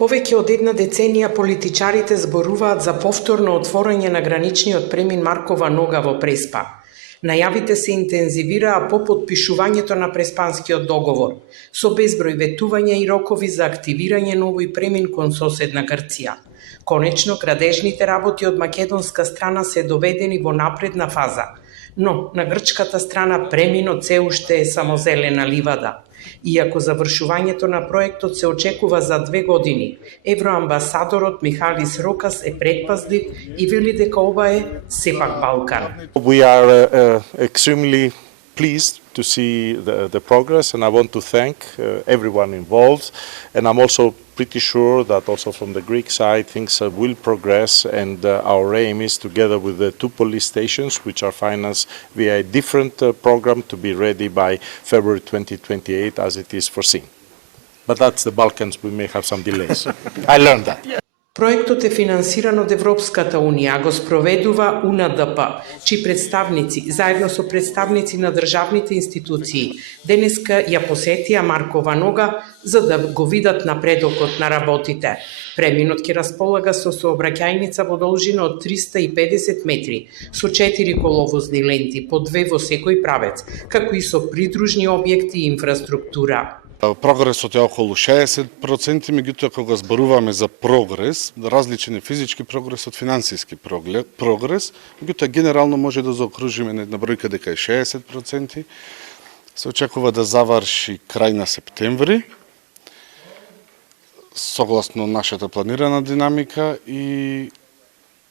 Повеќе од една деценија политичарите зборуваат за повторно отворање на граничниот премин Маркова нога во Преспа. Најавите се интензивираа по потпишувањето на Преспанскиот договор, со безброј ветувања и рокови за активирање на овој премин кон соседна Грција. Конечно, градежните работи од македонска страна се доведени во напредна фаза, но на грчката страна преминот се уште е само зелена ливада. Иако завршувањето на проектот се очекува за 2 години, евроамбасадорот Михалис Рокас е предпазлив и вели дека ова е сепак Балкан. We are extremely pleased to see the progress, and I want to thank everyone involved, and I'm also pretty sure that also from the Greek side things will progress, and our aim is, together with the 2 police stations which are financed via a different program, to be ready by February 2028 as it is foreseen. But that's the Balkans, we may have some delays. I learned that. Проектот е финансиран од Европската Унија, а го спроведува УНДП, чии представници, заедно со представници на државните институции, денеска ја посетија Маркова нога за да го видат напредокот на работите. Преминот ќе располага со сообраќајница во должина од 350 метри, со 4 коловозни ленти, по 2 во секој правец, како и со придружни објекти и инфраструктура. Прогресот е околу 60%, меѓутоа кога зборуваме за прогрес, различен е физички прогрес од финансиски прогрес, меѓутоа генерално може да заокружиме на бројка дека е 60%. Се очекува да заврши крај на септември, согласно нашата планирана динамика, и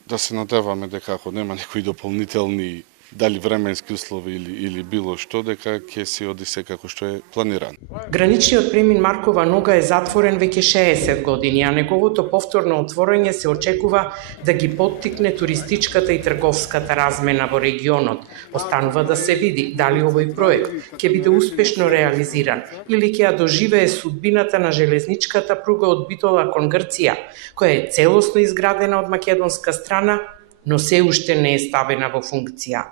да се надеваме дека ако нема некои дополнителни дали временски услови или било што, дека ќе се оди секако што е планирано. Граничниот премин Маркова нога е затворен веќе 60 години, а неговото повторно отворање се очекува да ги поттикне туристичката и трговската размена во регионот. Останува да се види дали овој проект ќе биде успешно реализиран или ќе ја доживее судбината на железничката пруга од Битола кон Грција, која е целосно изградена од македонска страна, но се уште не е ставена во функција.